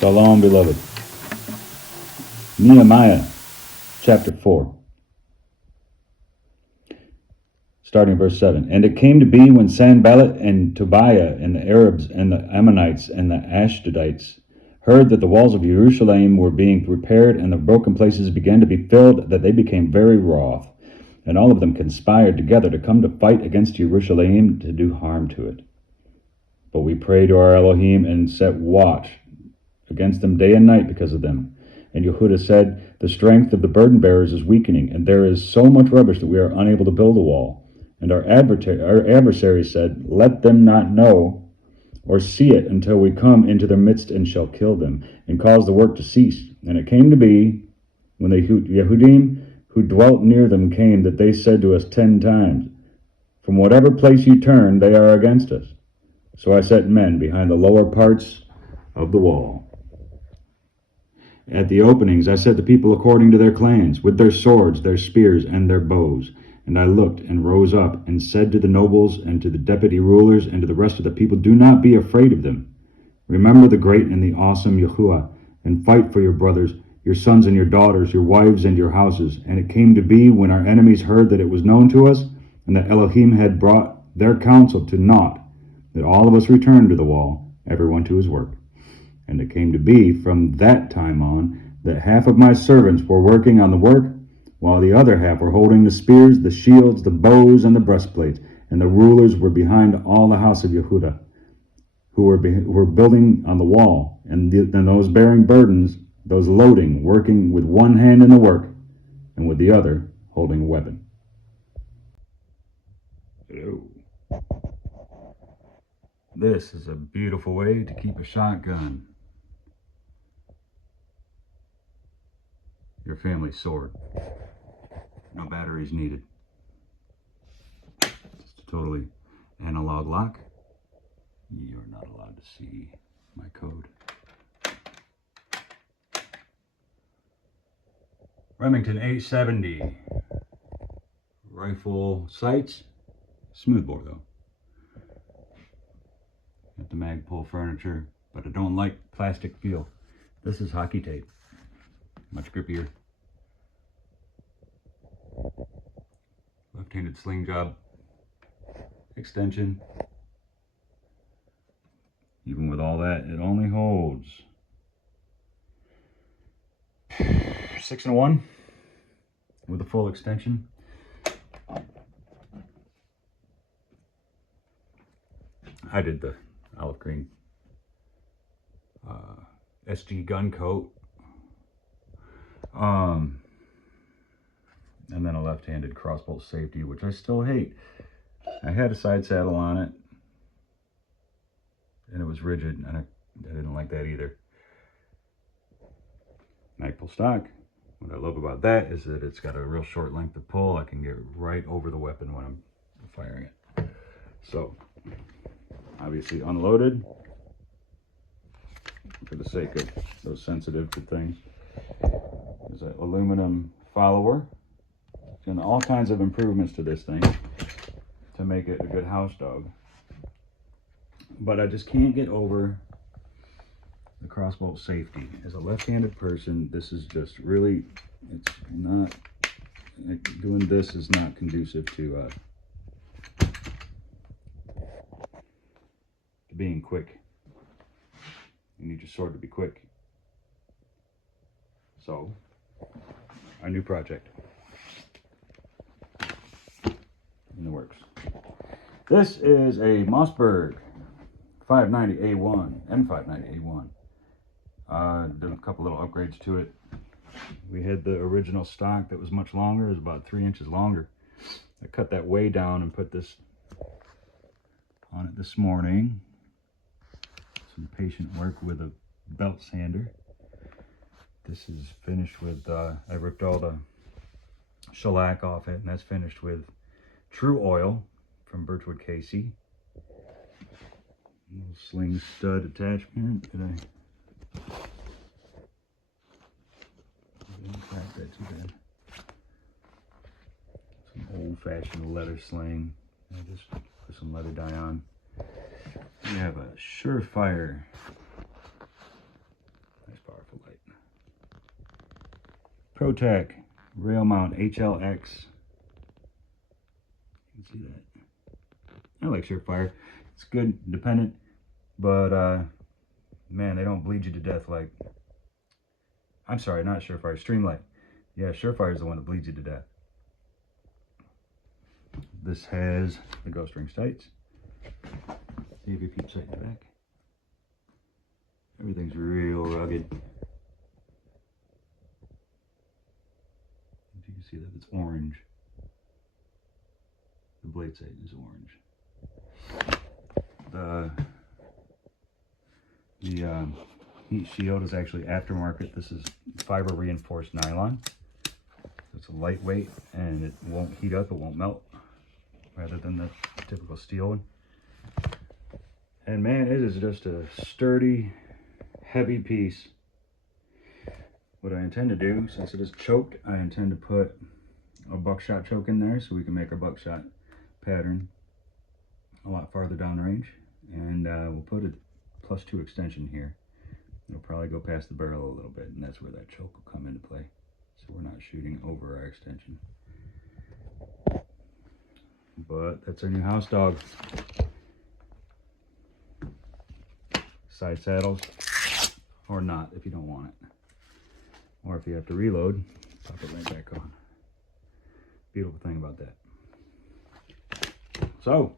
Shalom, beloved. Nehemiah, chapter 4. Starting verse 7. And it came to be when Sanballat and Tobiah and the Arabs and the Ammonites and the Ashdodites heard that the walls of Jerusalem were being repaired and the broken places began to be filled, that they became very wroth. And all of them conspired together to come to fight against Jerusalem to do harm to it. But we prayed to our Elohim and set watch against them day and night because of them. And Yehudah said, the strength of the burden bearers is weakening, and there is so much rubbish that we are unable to build a wall. And our adversary said, let them not know or see it until we come into their midst and shall kill them, and cause the work to cease. And it came to be, when the Yehudim who dwelt near them came, that they said to us 10 times, from whatever place you turn, they are against us. So I set men behind the lower parts of the wall. At the openings I set the people according to their clans, with their swords, their spears, and their bows. And I looked and rose up and said to the nobles and to the deputy rulers and to the rest of the people, do not be afraid of them. Remember the great and the awesome Yahuwah, and fight for your brothers, your sons and your daughters, your wives and your houses. And it came to be, when our enemies heard that it was known to us, and that Elohim had brought their counsel to naught, that all of us returned to the wall, everyone to his work. And it came to be from that time on that half of my servants were working on the work, while the other half were holding the spears, the shields, the bows, and the breastplates. And the rulers were behind all the house of Yehudah, who were building on the wall, and those bearing burdens, those loading, working with one hand in the work, and with the other holding a weapon. Hello. This is a beautiful way to keep a shotgun. Your family's sword. No batteries needed. It's a totally analog lock. You're not allowed to see my code. Remington 870. Rifle sights. Smoothbore though. Got the Magpul furniture, but I don't like plastic feel. This is hockey tape. Much grippier. Left-handed sling job. Extension. Even with all that, it only holds 6-1 with a full extension. I did the olive green SG gun coat. And then a left-handed crossbolt safety, which I still hate. I had a side saddle on it, and it was rigid, and I didn't like that either. Magpul stock. What I love about that is that it's got a real short length of pull. I can get right over the weapon when I'm firing it. So, obviously unloaded, for the sake of those sensitive to things. There's an aluminum follower. And all kinds of improvements to this thing to make it a good house dog. But I just can't get over the crossbolt safety. As a left-handed person, this is just really, it's not, doing this is not conducive to being quick. You need your sword to be quick. So, our new project. In the works. This is a Mossberg 590A1, M590A1. Did a couple little upgrades to it. We had the original stock that was much longer. It was about 3 inches longer. I cut that way down and put this on it this morning. Some patient work with a belt sander. This is finished with, I ripped all the shellac off it, and that's finished with True Oil from Birchwood Casey. Little sling stud attachment. Didn't crack that too bad. Some old-fashioned leather sling. I just put some leather dye on. We have a Surefire ProTech rail mount HLX. You can see that. I like Surefire. It's good, independent, but man, they don't bleed you to death like, I'm sorry, not Surefire, Streamlight. Yeah, Surefire is the one that bleeds you to death. This has the ghost ring sights. See if you keep sight in the back. Everything's real rugged. If you can see that, it's orange. The blade sight is orange. The heat shield is actually aftermarket. This is fiber reinforced nylon. It's lightweight and it won't heat up, it won't melt, rather than the typical steel one. And man, it is just a sturdy, heavy piece. What I intend to do, since it is choked, I intend to put a buckshot choke in there so we can make our buckshot pattern a lot farther down the range. And we'll put a +2 extension here. It'll probably go past the barrel a little bit, and that's where that choke will come into play. So we're not shooting over our extension. But that's our new house dog. Side saddles, or not if you don't want it. Or if you have to reload, pop it right back on. Beautiful thing about that. So,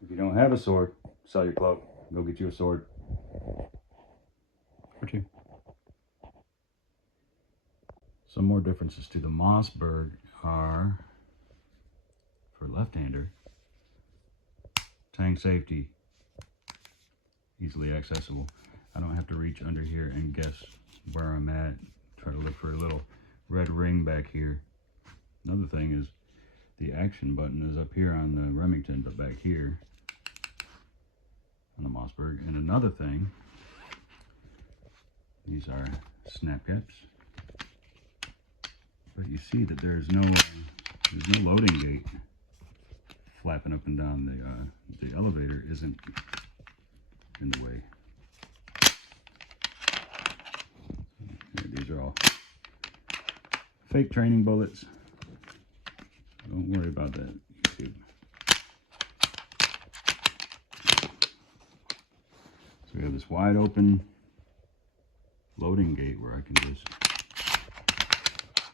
if you don't have a sword, sell your cloak, go get you a sword. Or two. Some more differences to the Mossberg are, for left-hander, tang safety, easily accessible. I don't have to reach under here and guess where I'm at, try to look for a little red ring back here. Another thing is the action button is up here on the Remington, but back here on the Mossberg. And another thing, these are snap caps, but you see that there's no loading gate flapping up and down. The elevator isn't in the way. These are all fake training bullets. Don't worry about that, YouTube. So we have this wide open loading gate where I can just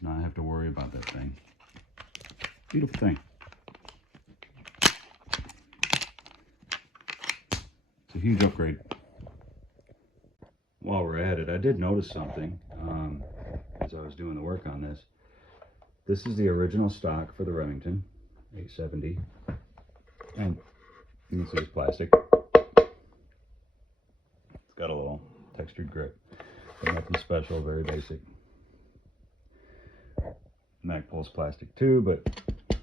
not have to worry about that thing. Beautiful thing. It's a huge upgrade. While we're at it, I did notice something as I was doing the work on this. This is the original stock for the Remington 870, and you can see it's plastic. It's got a little textured grip, but nothing special, very basic. Magpul's plastic too, but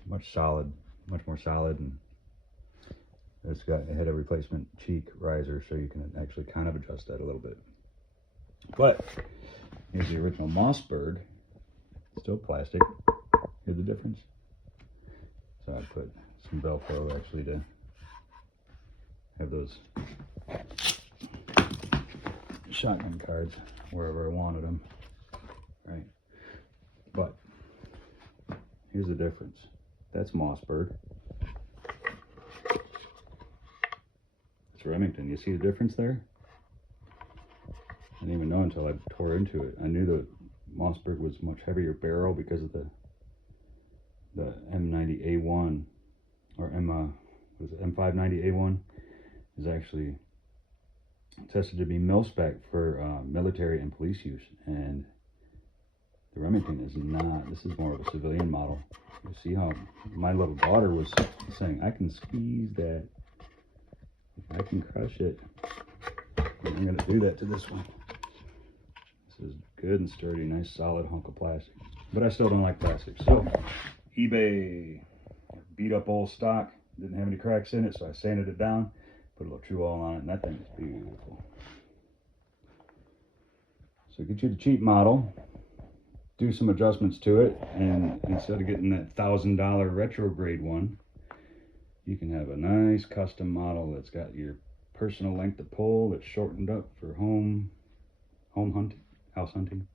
much more solid, and it's got a head of replacement cheek riser, so you can actually kind of adjust that a little bit. But here's the original Mossberg, still plastic. Here's the difference. So I put some Velcro actually to have those shotgun cards wherever I wanted them, right? But here's the difference. That's Mossberg. It's Remington. You see the difference there? I didn't even know until I tore into it. I knew the Mossberg was much heavier barrel because of the M90A1, or M590A1 is actually tested to be mil-spec for military and police use, and the Remington is not. This is more of a civilian model. You see how my little daughter was saying, I can squeeze that, I can crush it. I'm going to do that to this one. This is good and sturdy, nice solid hunk of plastic. But I still don't like plastic. So, eBay, beat up old stock, didn't have any cracks in it, so I sanded it down, put a little true oil on it, and that thing is beautiful. So get you the cheap model, do some adjustments to it, and instead of getting that $1,000 retrograde one, you can have a nice custom model that's got your personal length of pull, that's shortened up for home hunting, house hunting.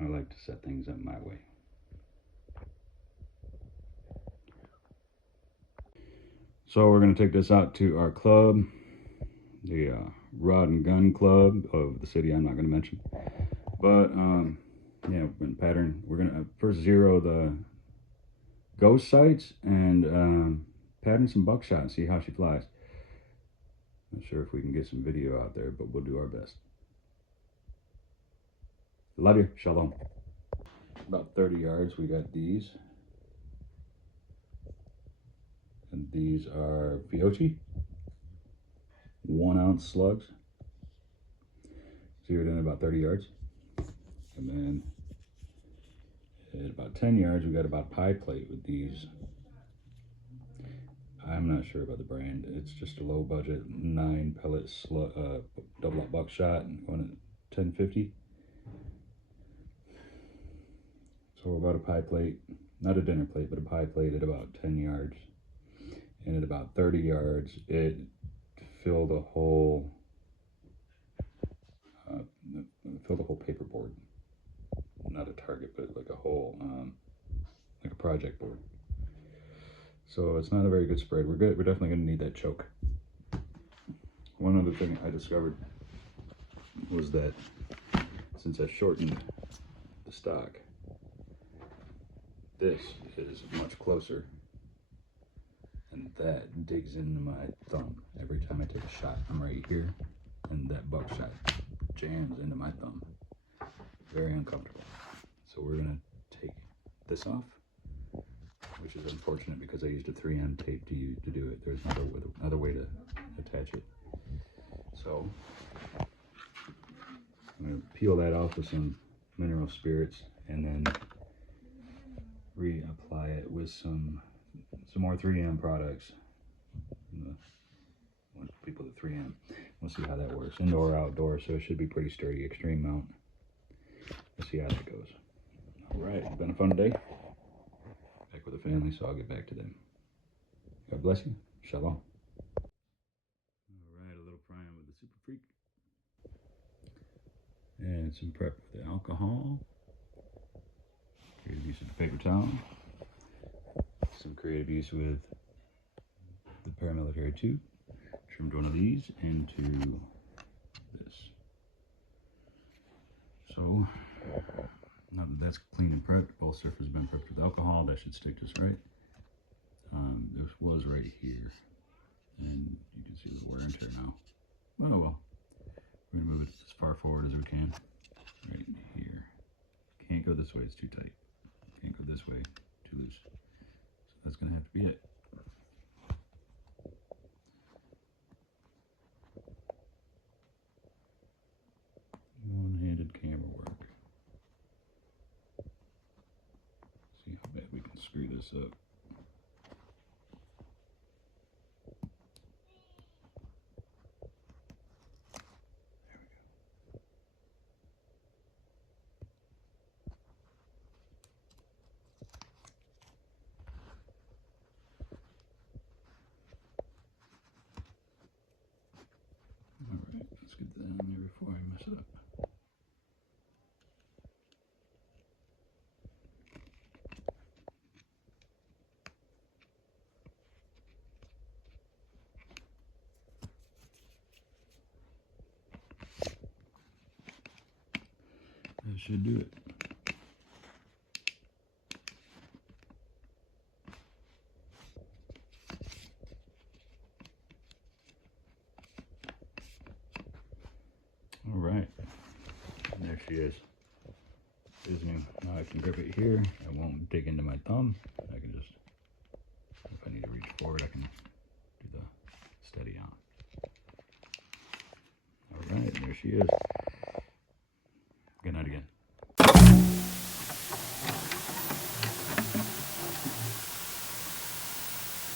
I like to set things up my way. So we're going to take this out to our club, the Rod and Gun Club of the city I'm not going to mention. But yeah, we're going to pattern. We're going to first zero the ghost sights and pattern some buckshot and see how she flies. Not sure if we can get some video out there, but we'll do our best. Love you. Shalom. About 30 yards, we got these. And these are Fiochi, 1 ounce slugs. Zeroed in about 30 yards. And then at about 10 yards, we got about pie plate with these. I'm not sure about the brand. It's just a low budget 9 pellet double up buckshot and going at 1050. So about a pie plate, not a dinner plate, but a pie plate at about 10 yards. And at about 30 yards, it filled a whole paperboard. Not a target, but like a whole, like a project board. So it's not a very good spread. We're definitely going to need that choke. One other thing I discovered was that since I shortened the stock, this is much closer, and that digs into my thumb every time I take a shot. I'm right here, and that buckshot jams into my thumb. Very uncomfortable. So we're gonna take this off, which is unfortunate because I used a 3M tape to do it. There's another way to attach it. So I'm gonna peel that off with some mineral spirits and then reapply it with some more 3M products. People at 3M. We'll see how that works. Indoor, outdoor, so it should be pretty sturdy. Extreme mount. Let's see how that goes. All right, been a fun day. Back with the family, so I'll get back to them. God bless you. Shalom. All right, a little prime with the Super Freak. And some prep with the alcohol. Creative use of the paper towel. Some creative use with the paramilitary tube. Trimmed one of these into this. So, now that that's clean and prepped, both surfaces have been prepped with alcohol. That should stick just right. This was right here, and you can see the wear and tear now. Oh well. We're gonna move it as far forward as we can. Right here. Can't go this way, it's too tight. Can't go this way, too loose. So that's gonna have to be it. One-handed camera work. See how bad we can screw this up. Alright, let's get that in there before I mess it up. That should do it. Alright, there she is. Visiting. Now I can grip it here. I won't dig into my thumb. I can just, if I need to reach forward, I can do the steady on. Alright, there she is.